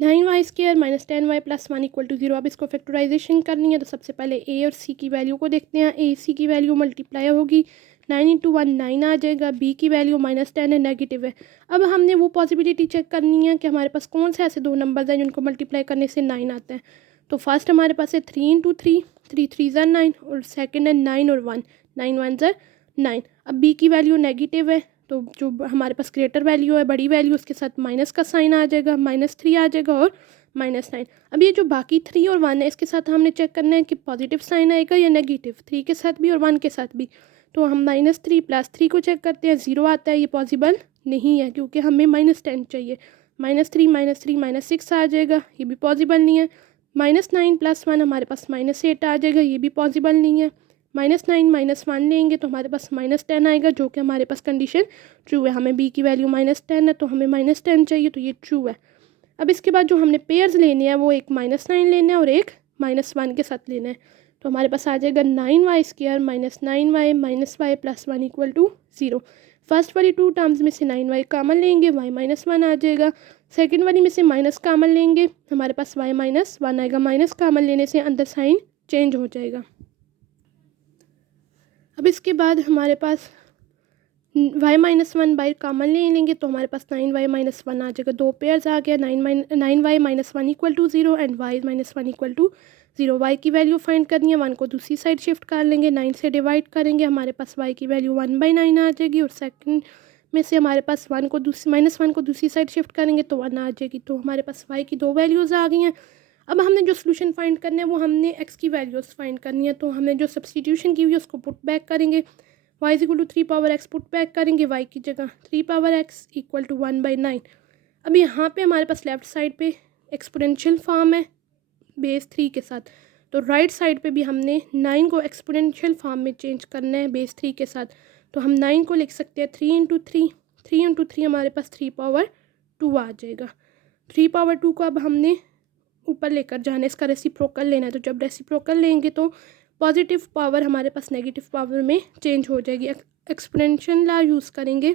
9y² minus 10y plus 1 equal to 0। अब इसको factorisation करनी है तो सबसे पहले a और c की वैल्यू को देखते हैं। a c की वैल्यू मल्टीप्लाई होगी 9 इंटू 1 9 आ जाएगा। b की वैल्यू -10 है, नेगेटिव है। अब हमने वो पॉसिबिलिटी चेक करनी है कि हमारे पास कौन से ऐसे दो नंबर्स हैं जिनको मल्टीप्लाई करने से 9 आता है। तो फर्स्ट हमारे पास है 3 इंटू 3, 3 3 ज़ा 9, और सेकेंड है 9 और 1, 9 1 ज़ा 9। अब b की वैल्यू नेगेटिव है तो जो हमारे पास ग्रेटर वैल्यू है, बड़ी वैल्यू, उसके साथ माइनस का साइन आ जाएगा, -3 आ जाएगा और -9। अब ये जो बाकी 3 और 1 है इसके साथ हमने चेक करना है कि पॉजिटिव साइन आएगा या नेगेटिव, 3 के साथ भी और 1 के साथ भी। तो हम -3 + 3 को चेक करते हैं, 0 आता है, ये पॉसिबल नहीं है क्योंकि हमें -10 चाहिए। -3 -3 -6 आ जाएगा, ये भी पॉसिबल नहीं है। -9 + 1 हमारे पास -8 आ जाएगा, ये भी पॉसिबल नहीं है। -9 - 1 लेंगे तो हमारे पास -10 आएगा, जो कि हमारे पास कंडीशन ट्रू है। हमें b की वैल्यू -10 है तो हमें -10 चाहिए, तो ये ट्रू है। अब इसके बाद जो हमने पेयर्स लेने हैं वो एक -9 लेना है और एक -1 के साथ लेना है। तो हमारे पास आ जाएगा 9y² minus 9y minus y plus 1 equal to 0। First वाली टू टर्म्स में से 9y कॉमन लेंगे, y -1 आ जाएगा। सेकंड वाली में से माइनस कॉमन लेंगे, हमारे पास y -1 आएगा। माइनस कॉमन लेने से अंदर साइन चेंज हो जाएगा। अब इसके बाद हमारे पास y -1 बाई कॉमन ले लेंगे तो हमारे पास 9y -1 आ जाएगा। दो पेयर्स आ गया, 9y -1 equal to 0 and y -1 equal to 0। y की वैल्यू फाइंड करनी है, 1 को दूसरी साइड शिफ्ट कर लेंगे, 9 से डिवाइड करेंगे, हमारे पास y की वैल्यू 1/9 आ जाएगी। और सेकंड में से हमारे पास -1 को दूसरी साइड शिफ्ट करेंगे तो 1 आ जाएगी। तो हमारे पास y की दो वैल्यूज़ आ गई हैं। अब हमने जो सोल्यूशन फाइंड करना है वो हमने x की वैल्यूज़ फाइंड करनी है। तो हमने जो सब्सटीट्यूशन की हुई है उसको पुट बैक करेंगे, y is equal to 3 power x put back करेंगे, y की जगह 3 पावर x इक्वल टू 1/9। अब यहाँ पे हमारे पास लेफ़्ट साइड पे एक्सपोनेंशियल फॉर्म है बेस 3 के साथ, तो राइट साइड पे भी हमने 9 को एक्सपोनेंशियल फॉर्म में चेंज करना है बेस 3 के साथ। तो हम 9 को लिख सकते हैं 3 इंटू 3, 3 इंटू 3 हमारे पास 3 पावर 2 आ जाएगा। 3 पावर 2 को अब हमने ऊपर लेकर जाना है, इसका रेसिप्रोकल लेना है। तो जब रेसिप्रोकल लेंगे तो पॉजिटिव पावर हमारे पास नेगेटिव पावर में चेंज हो जाएगी। एक्सपोनेंशियल लॉ यूज़ करेंगे,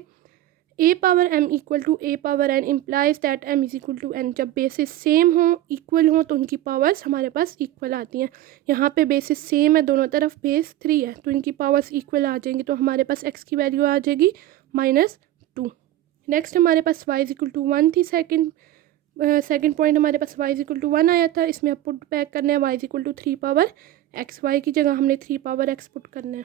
a power m equal to a power n implies that m is equal to n। जब बेसिस सेम हो, इक्वल हो, तो उनकी पावर्स हमारे पास इक्वल आती हैं। यहाँ पे बेसिस सेम है, दोनों तरफ बेस 3 है, तो इनकी पावर्स इक्वल आ जाएंगी। तो हमारे पास x की वैल्यू आ जाएगी -2। नेक्स्ट हमारे पास y इज इक्वल टू 1 थी। सेकंड पॉइंट हमारे पास y इज इक्वल टू 1 आया था, इसमें अब पुट बैक करना है y is equal to 3 power x। y की जगह हमने 3 पावर x पुट करना है।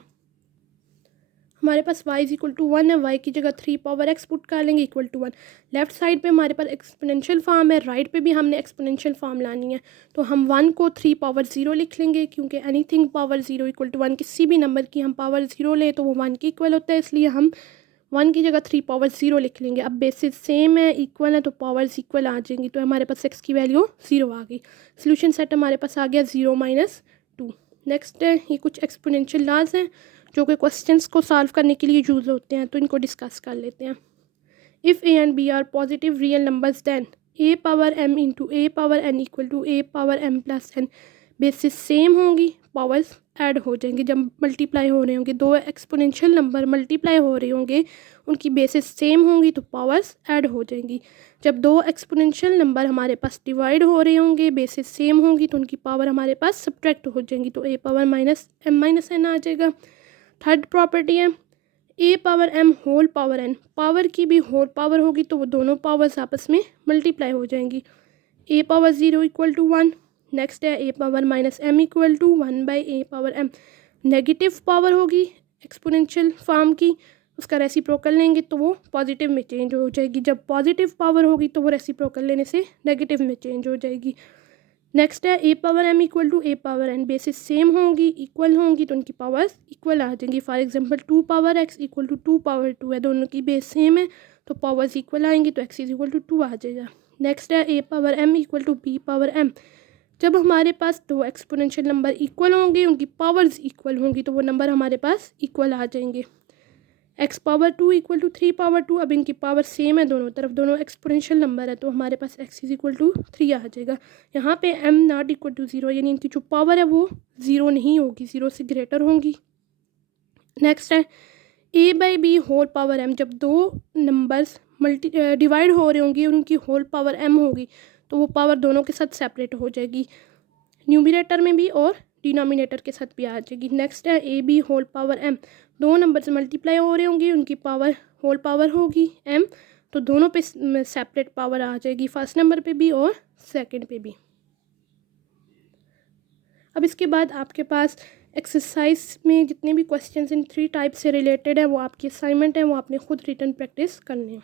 हमारे पास y इज इक्वल टू 1 है, y की जगह 3 पावर x पुट कर लेंगे इक्वल टू 1। लेफ्ट साइड पे हमारे पास एक्सपोनेंशियल फॉर्म है, राइट पे भी हमने एक्सपोनेंशियल फॉर्म लानी है। तो हम 1 को 3 पावर 0 लिख लेंगे, क्योंकि एनीथिंग पावर 0 इक्वल टू 1, किसी भी नंबर की हम पावर 0 ले तो वो 1 के इक्वल होता है, इसलिए हम 1 की जगह 3 पावर 0 लिख लेंगे। अब बेसिस सेम है, इक्वल है, तो पावर्स इक्वल आ जाएंगी। तो हमारे पास x की वैल्यू 0 आ गई। सोल्यूशन सेट हमारे पास आ गया 0 - 2। नेक्स्ट है, ये कुछ एक्सपोनेंशियल लॉज हैं जो कि क्वेश्चंस को सॉल्व करने के लिए यूज़ होते हैं, तो इनको डिस्कस कर लेते हैं। If a and b are positive real numbers then a power m into a power n equal to a power m plus n। Basis same होंगी, पावर्स ऐड हो जाएंगे। जब मल्टीप्लाई हो रहे होंगे, दो एक्सपोनेंशियल नंबर मल्टीप्लाई हो रहे होंगे, उनकी बेसिस सेम होंगी तो पावर्स ऐड हो जाएंगी। जब दो एक्सपोनेंशियल नंबर हमारे पास डिवाइड हो रहे होंगे, बेसिस सेम होंगी, तो उनकी पावर हमारे पास सब्ट्रैक्ट हो जाएंगी, तो a पावर -m - n आ जाएगा। थर्ड प्रॉपर्टी है a power m whole power n। Power की भी होल पावर होगी तो वो दोनों पावर्स आपस में मल्टीप्लाई हो जाएंगी। a power 0 equal to 1। Next है a power -m equal to 1/a power m। Negative power होगी एक्सपोनेंशियल फॉर्म की, उसका रेसिप्रोकल लेंगे तो वो पॉजिटिव में चेंज हो जाएगी। जब पॉजिटिव पावर होगी तो वो रेसिप्रोकल लेने से नेगेटिव में चेंज हो जाएगी। नेक्स्ट है a power m equal to a power n। Basis same होंगी, इक्वल होंगी, तो उनकी पावर्स इक्वल आ जाएंगी। For example 2 power x equal to 2 power 2 है, दोनों की बेस सेम है तो पावर्स इक्वल आएंगी, तो x इज इक्वल टू 2 आ जाएगा। नेक्स्ट है a power m equal to b power m। जब हमारे पास दो एक्सपोनेंशियल नंबर इक्वल होंगे, उनकी पावर्स इक्वल होंगी, तो वो नंबर हमारे पास इक्वल आ जाएंगे। x power 2 equal to 3 power 2। अब इनकी पावर सेम है दोनों तरफ, दोनों एक्सपोनेंशियल नंबर है, तो हमारे पास x इज इक्वल टू 3 आ जाएगा। यहाँ पे m नॉट इक्वल टू 0, यानी इनकी जो पावर है वो 0 नहीं होगी, 0 से ग्रेटर होंगी। नेक्स्ट है a/b होल पावर m। जब दो नंबर्स डिवाइड हो रहे होंगे, उनकी होल पावर m होगी, तो वो पावर दोनों के साथ सेपरेट हो जाएगी, न्यूमरेटर में भी और डिनोमिनेटर के साथ भी आ जाएगी। नेक्स्ट है a b whole power m, दो नंबर से मल्टीप्लाई हो रहे होंगे, उनकी पावर होल पावर होगी एम, तो दोनों पे सेपरेट पावर आ जाएगी, फर्स्ट नंबर पे भी और सेकंड पे भी। अब इसके बाद आपके पास एक्सरसाइज में जितने भी क्वेश्चंस इन 3 टाइप से रिलेटेड है वो आपकी असाइनमेंट है, वो आपने खुद रिटन प्रैक्टिस करनी है।